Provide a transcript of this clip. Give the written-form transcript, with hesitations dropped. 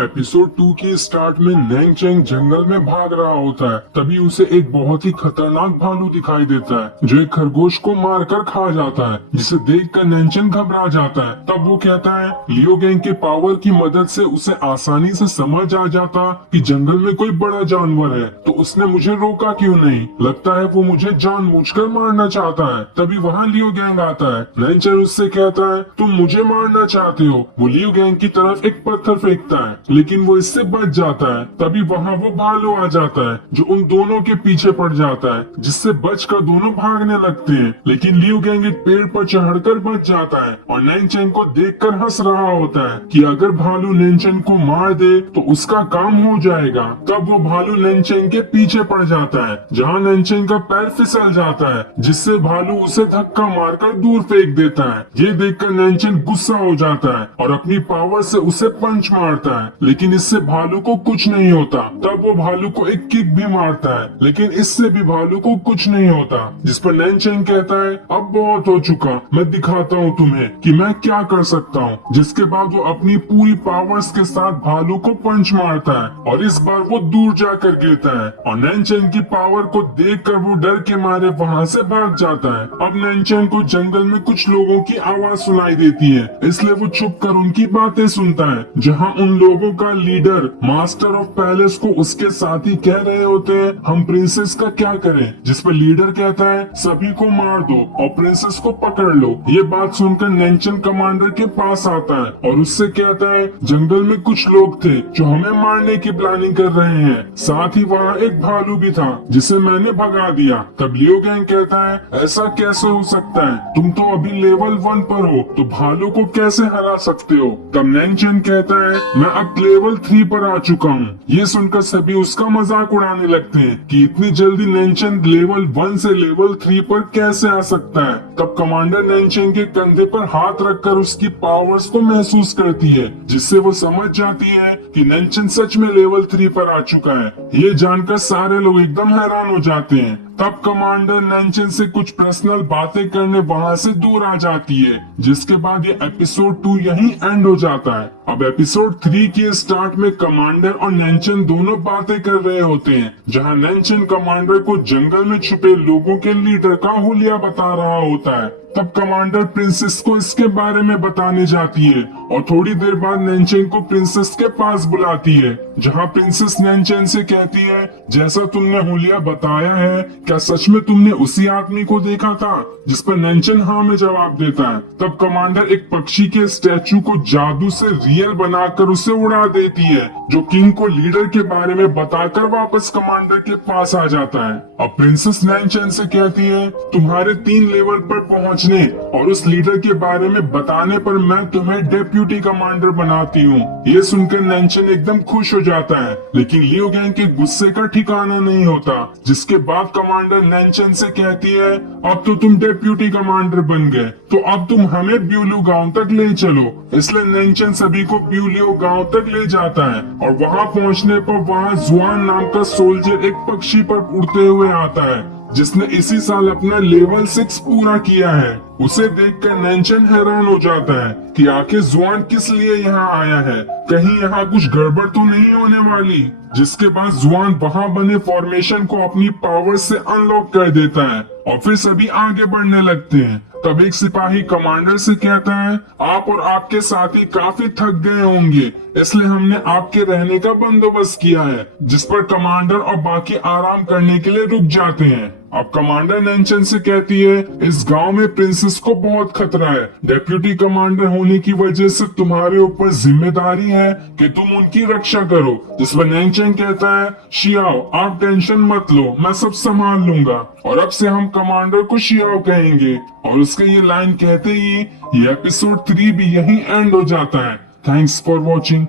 Episode 2 के start में नैंग Chang जंगल में भाग रहा होता है। तभी उसे एक बहुत ही खतरनाक भालू दिखाई देता है जो एक खरगोश को मारकर खा जाता है, जिसे देखकर नैंचन घबरा जाता है। तब वो कहता है लियो गैंग के पावर की मदद से उसे आसानी से समझ आ जाता कि जंगल में कोई बड़ा जानवर है, तो उसने मुझे रोका क्यों नहीं। लगता है वो मुझे जानबूझकर मारना चाहता है। तभी वहाँ लियो गैंग आता है। नैंचन उससे कहता है तुम मुझे मारना चाहते हो। वो लियो गैंग की तरफ एक पत्थर फेंकता है, लेकिन वो इससे बच जाता है। तभी वहाँ वो भालू आ जाता है जो उन दोनों के पीछे पड़ जाता है, जिससे बचकर दोनों भागने लगते हैं। लेकिन लियो गैंग एक पेड़ पर चढ़कर बच जाता है और नैंचन को देखकर हंस रहा होता है कि अगर भालू नैंचन को मार दे तो उसका काम हो जाएगा। तब वो भालू नैंचन के पीछे पड़ जाता है, जहाँ नैंचन का पैर फिसल जाता है, जिससे भालू उसे धक्का मारकर दूर फेंक देता है। ये देखकर नैंचन गुस्सा हो जाता है और अपनी पावर से उसे पंच मारता है, लेकिन इससे भालू को कुछ नहीं होता। तब वो भालू को एक किक भी मारता है, लेकिन इससे भी भालू को कुछ नहीं होता। जिस पर नैंचन कहता है अब बहुत हो चुका, मैं दिखाता हूँ तुम्हें कि मैं क्या कर सकता हूँ। जिसके बाद वो अपनी पूरी पावर्स के साथ भालू को पंच मारता है और इस बार वो दूर जाकर गिरता है और नैंचन की पावर को देखकर वो डर के मारे वहाँ से भाग जाता है। अब नैंचन को जंगल में कुछ लोगों की आवाज सुनाई देती है, इसलिए वो छुप कर उनकी बातें सुनता है, जहाँ उन लोगों का लीडर मास्टर ऑफ पैलेस को उसके साथी कह रहे होते हैं हम प्रिंसेस का क्या करें। जिस पर लीडर कहता है सभी को मार दो और प्रिंसेस को पकड़ लो। ये बात सुनकर नैंचन कमांडर के पास आता है और उससे कहता है जंगल में कुछ लोग थे जो हमें मारने की प्लानिंग कर रहे हैं, साथ ही वहाँ एक भालू भी था जिसे मैंने भगा दिया। तब लियो गैंग कहता है ऐसा कैसे हो सकता है, तुम तो अभी लेवल 1 पर हो, तो भालू को कैसे हरा सकते हो। तब नैंचन कहता है मैं अब लेवल 3 पर आ चुका हूँ। ये सुनकर सभी उसका मजाक उड़ाने लगते हैं कि इतनी जल्दी नैंचन लेवल 1 से लेवल 3 पर कैसे आ सकता है। तब कमांडर नैंचन के कंधे पर हाथ रखकर उसकी पावर्स को महसूस करती है, जिससे वो समझ जाती है कि नैंचन सच में लेवल 3 पर आ चुका है। ये जानकर सारे लोग एकदम हैरान हो जाते हैं। तब कमांडर नैंचन से कुछ पर्सनल बातें करने वहाँ से दूर आ जाती है, जिसके बाद ये एपिसोड 2 यहीं एंड हो जाता है। अब एपिसोड 3 के स्टार्ट में कमांडर और नैंचन दोनों बातें कर रहे होते हैं, जहाँ नैंचन कमांडर को जंगल में छुपे लोगों के लीडर का हुलिया बता रहा होता है। तब कमांडर प्रिंसेस को इसके बारे में बताने जाती है और थोड़ी देर बाद नैंचन को प्रिंसेस के पास बुलाती है, जहाँ प्रिंसेस नैंचन से कहती है जैसा तुमने हुलिया बताया है क्या सच में तुमने उसी आदमी को देखा था। जिस पर नैंचन हाँ में जवाब देता है। तब कमांडर एक पक्षी के स्टैचू को जादू से रियल बनाकर उसे उड़ा देती है, जो किंग को लीडर के बारे में बताकर वापस कमांडर के पास आ जाता है। अब प्रिंसेस नैंचन से कहती है तुम्हारे 3 लेवल पर पहुँचने और उस लीडर के बारे में बताने पर मैं तुम्हें डेप्यूटी कमांडर बनाती हूँ। ये सुनकर नैंचन एकदम खुश हो जाता है, लेकिन लियो गैंग के गुस्से का ठिकाना नहीं होता। जिसके बाद कमांडर नैंचन से कहती है अब तो तुम डेप्यूटी कमांडर बन गए, तो अब तुम हमें ब्यूलू गांव तक ले चलो। इसलिए नैंचन सभी को ब्यूलियो गांव तक ले जाता है और वहां पहुंचने पर वहां जुआन नाम का सोल्जर एक पक्षी पर उड़ते हुए आता है, जिसने इसी साल अपना लेवल 6 पूरा किया है। उसे देखकर नैंचन हैरान हो जाता है कि आखिर जुआन किस लिए यहाँ आया है, कहीं यहाँ कुछ गड़बड़ तो नहीं होने वाली। जिसके बाद जुआन वहाँ बने फॉर्मेशन को अपनी पावर से अनलॉक कर देता है और फिर सभी आगे बढ़ने लगते हैं। तब एक सिपाही कमांडर से कहता है आप और आपके साथी काफी थक गए होंगे, इसलिए हमने आपके रहने का बंदोबस्त किया है। जिस पर कमांडर और बाकी आराम करने के लिए रुक जाते हैं। अब कमांडर नैंचन से कहती है इस गांव में प्रिंसेस को बहुत खतरा है, डेप्यूटी कमांडर होने की वजह से तुम्हारे ऊपर जिम्मेदारी है कि तुम उनकी रक्षा करो। जिस पर नैंचन कहता है शियाओ आप टेंशन मत लो, मैं सब संभाल लूंगा। और अब से हम कमांडर को शियाओ कहेंगे। और उसके ये लाइन कहते ही ये एपिसोड 3 भी यहीं एंड हो जाता है। Thanks for watching.